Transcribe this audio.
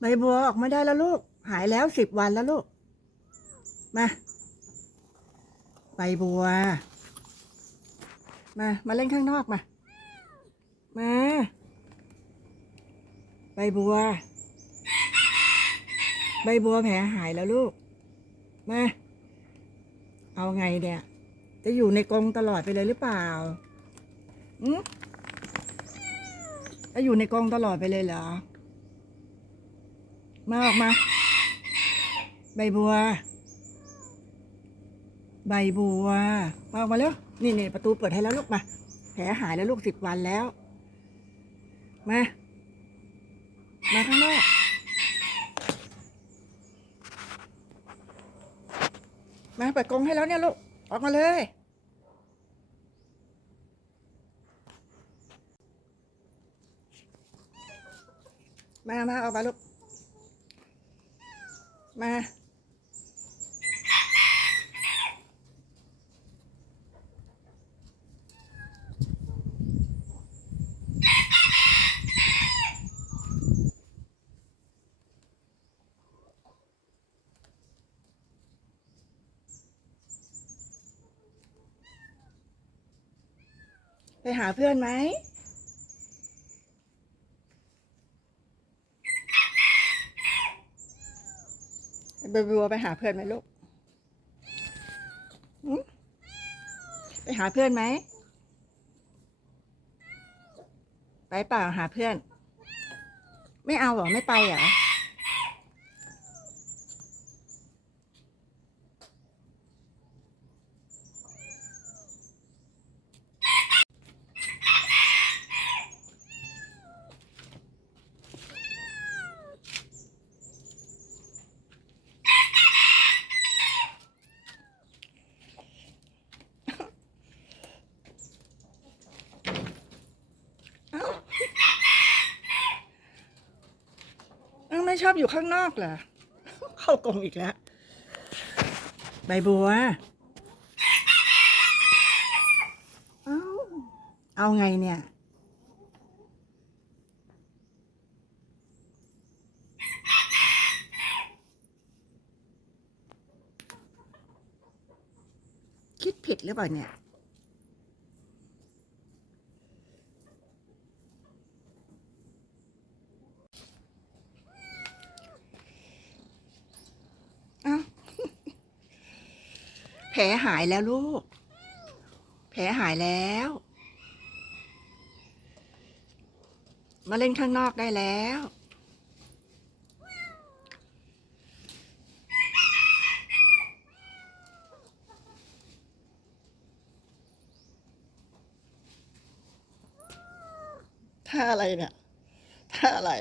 ใบบัวออกมาได้แล้วลูก หายแล้วสิบวันแล้วลูก มา ใบบัว มา มาเล่นข้างนอกมา มา ใบบัว ใบบัวแผลหายแล้วลูก มา เอาไงเนี่ย จะอยู่ในกรงตลอดไปเลยหรือเปล่าอืมจะอยู่ในกรงตลอดไปเลยเหรอ มาออกมา ใบบัว ใบบัว มาออกมาแล้วนี่นี่ประตูเปิดให้แล้วลูกมา แผลหายแล้วลูกสิบวันแล้ว มา มาข้างนอกมาเปิดกรงให้แล้วเนี่ยลูก ออกมาเลย มา มาออกมาลูก มา ไปหาเพื่อนไหม ไปบัวไปหาเพื่อนไหมลูกไปหาเพื่อนไหม ไปเปล่าหาเพื่อน ไม่เอาหรอ ไม่ไปเหรอ เอ้าเอ้าไม่ ชอบอยู่ข้างนอกเหรอ เข้ากรงอีกแล้ว ใบบัว เอ้าเอาไงเนี่ย คิดผิดหรือเปล่าเนี่ย เอ้า แผ ลหายแล้วลูก แผลหายแล้ว มาเล่นข้างนอกได้แล้ว ท่าอะไรเนี่ย ท่าอะไร